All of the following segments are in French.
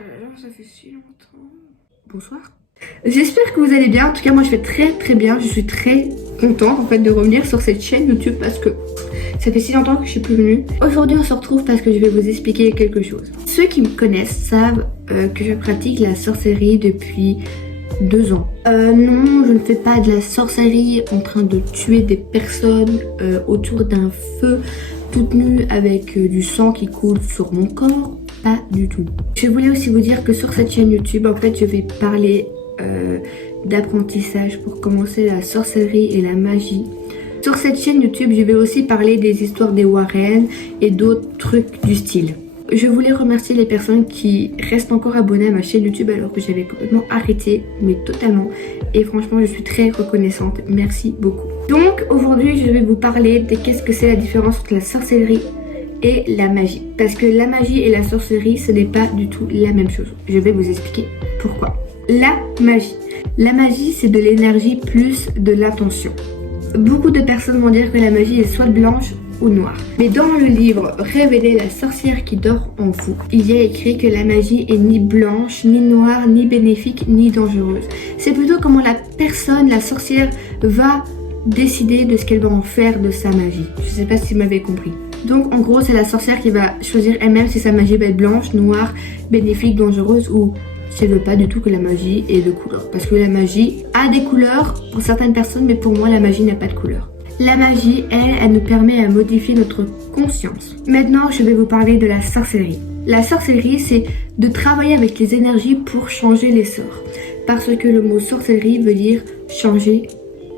là là, ça fait si longtemps. Bonsoir. J'espère que vous allez bien. En tout cas, moi je vais très bien. Je suis très contente en fait de revenir sur cette chaîne YouTube parce que ça fait si longtemps que je suis plus venue. Aujourd'hui, on se retrouve parce que je vais vous expliquer quelque chose. Ceux qui me connaissent savent que je pratique la sorcellerie depuis 2 ans. Non, je ne fais pas de la sorcellerie en train de tuer des personnes autour d'un feu toute nue avec du sang qui coule sur mon corps. Pas du tout. Je voulais aussi vous dire que sur cette chaîne YouTube, en fait, je vais parler d'apprentissage pour commencer la sorcellerie et la magie. Sur cette chaîne YouTube, je vais aussi parler des histoires des Warren et d'autres trucs du style. Je voulais remercier les personnes qui restent encore abonnées à ma chaîne YouTube alors que j'avais complètement arrêté, mais totalement. Et franchement, je suis très reconnaissante. Merci beaucoup. Donc aujourd'hui, je vais vous parler de qu'est-ce que c'est la différence entre la sorcellerie et la magie. Parce que la magie et la sorcellerie, ce n'est pas du tout la même chose. Je vais vous expliquer pourquoi. La magie. La magie, c'est de l'énergie plus de l'attention. Beaucoup de personnes vont dire que la magie est soit blanche ou noire. Mais dans le livre Révéler la sorcière qui dort en vous, il y a écrit que la magie est ni blanche, ni noire, ni bénéfique, ni dangereuse. C'est plutôt comment la personne, la sorcière, va décider de ce qu'elle va en faire de sa magie. Je sais pas si vous m'avez compris. Donc en gros, c'est la sorcière qui va choisir elle-même si sa magie va être blanche, noire, bénéfique, dangereuse ou si elle veut pas du tout que la magie ait de couleur. Parce que la magie a des couleurs pour certaines personnes, mais pour moi la magie n'a pas de couleur. La magie, elle nous permet à modifier notre conscience. Maintenant, je vais vous parler de la sorcellerie. La sorcellerie, c'est de travailler avec les énergies pour changer les sorts. Parce que le mot sorcellerie veut dire changer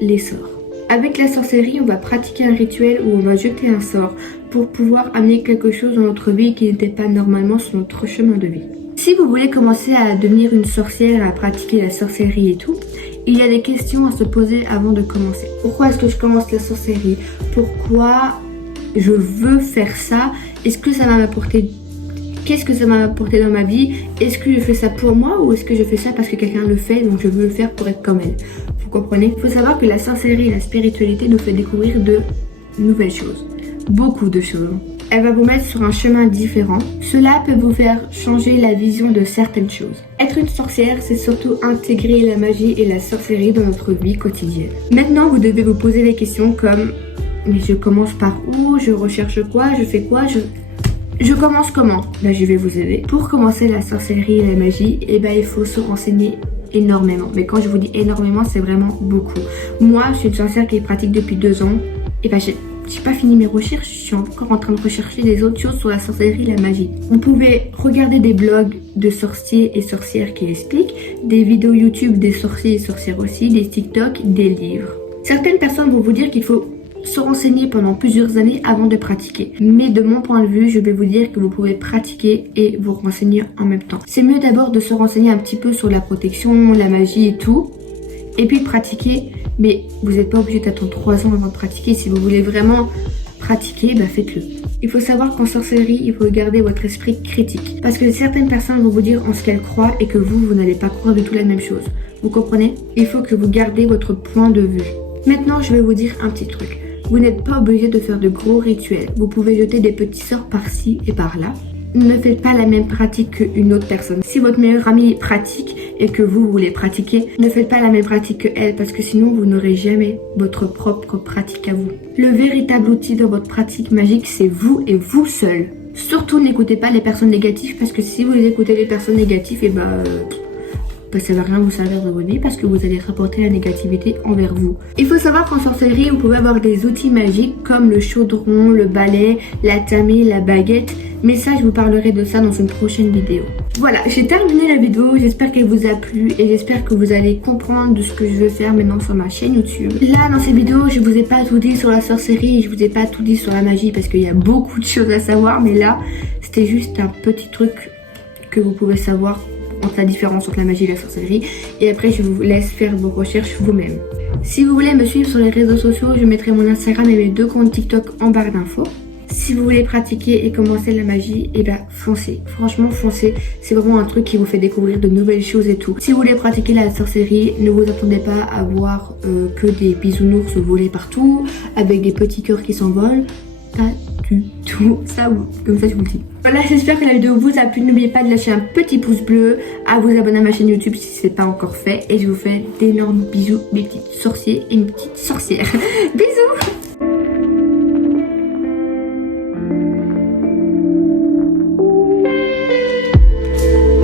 les sorts. Avec la sorcellerie, on va pratiquer un rituel où on va jeter un sort pour pouvoir amener quelque chose dans notre vie qui n'était pas normalement sur notre chemin de vie. Si vous voulez commencer à devenir une sorcière, à pratiquer la sorcellerie et tout, il y a des questions à se poser avant de commencer. Pourquoi est-ce que je commence la sorcellerie? Pourquoi je veux faire ça? Est-ce que ça va m'apporter? Qu'est-ce que ça m'a apporté dans ma vie? Est-ce que je fais ça pour moi ou est-ce que je fais ça parce que quelqu'un le fait donc je veux le faire pour être comme elle? Vous comprenez? Il faut savoir que la sorcellerie et la spiritualité nous fait découvrir de nouvelles choses. Beaucoup de choses. Elle va vous mettre sur un chemin différent. Cela peut vous faire changer la vision de certaines choses. Être une sorcière, c'est surtout intégrer la magie et la sorcellerie dans notre vie quotidienne. Maintenant, vous devez vous poser des questions comme mais je commence par où? Je recherche quoi? Je fais quoi? Je commence comment? Je vais vous aider. Pour commencer la sorcellerie et la magie, il faut se renseigner énormément. Mais quand je vous dis énormément, c'est vraiment beaucoup. Moi, je suis une sorcière qui pratique depuis 2 ans. J'ai pas fini mes recherches, je suis encore en train de rechercher des autres choses sur la sorcellerie et la magie. Vous pouvez regarder des blogs de sorciers et sorcières qui expliquent, des vidéos YouTube des sorciers et sorcières aussi, des TikTok, des livres. Certaines personnes vont vous dire qu'il faut se renseigner pendant plusieurs années avant de pratiquer. Mais de mon point de vue, je vais vous dire que vous pouvez pratiquer et vous renseigner en même temps. C'est mieux d'abord de se renseigner un petit peu sur la protection, la magie et tout, et puis pratiquer. Mais vous n'êtes pas obligé d'attendre 3 ans avant de pratiquer. Si vous voulez vraiment pratiquer, faites-le. Il faut savoir qu'en sorcellerie, il faut garder votre esprit critique. Parce que certaines personnes vont vous dire en ce qu'elles croient et que vous n'allez pas croire du tout la même chose. Vous comprenez? Il faut que vous gardez votre point de vue. Maintenant, je vais vous dire un petit truc. Vous n'êtes pas obligé de faire de gros rituels. Vous pouvez jeter des petits sorts par-ci et par-là. Ne faites pas la même pratique qu'une autre personne. Si votre meilleure amie pratique et que vous voulez pratiquer, ne faites pas la même pratique que elle parce que sinon vous n'aurez jamais votre propre pratique à vous. Le véritable outil dans votre pratique magique, c'est vous et vous seul. Surtout n'écoutez pas les personnes négatives parce que si vous écoutez les personnes négatives, ça va rien vous servir de votre vie parce que vous allez rapporter la négativité envers vous. Il faut savoir qu'en sorcellerie, vous pouvez avoir des outils magiques comme le chaudron, le balai, la tamée, la baguette. Mais ça, je vous parlerai de ça dans une prochaine vidéo. Voilà, j'ai terminé la vidéo. J'espère qu'elle vous a plu et j'espère que vous allez comprendre de ce que je veux faire maintenant sur ma chaîne YouTube. Là, dans cette vidéo, je vous ai pas tout dit sur la sorcellerie et je vous ai pas tout dit sur la magie parce qu'il y a beaucoup de choses à savoir. Mais là, c'était juste un petit truc que vous pouvez savoir entre la différence entre la magie et la sorcellerie. Et après, je vous laisse faire vos recherches vous-même. Si vous voulez me suivre sur les réseaux sociaux, je mettrai mon Instagram et mes 2 comptes TikTok en barre d'infos. Si vous voulez pratiquer et commencer la magie, foncez. Franchement, foncez. C'est vraiment un truc qui vous fait découvrir de nouvelles choses et tout. Si vous voulez pratiquer la sorcellerie, ne vous attendez pas à voir que des bisounours voler partout, avec des petits cœurs qui s'envolent. Pas du plus tout ça, comme ça je vous le dis. Voilà, j'espère que la vidéo vous a plu. N'oubliez pas de lâcher un petit pouce bleu, à vous abonner à ma chaîne YouTube si ce n'est pas encore fait. Et je vous fais d'énormes bisous, mes petits sorciers et mes petites sorcières. Bisous.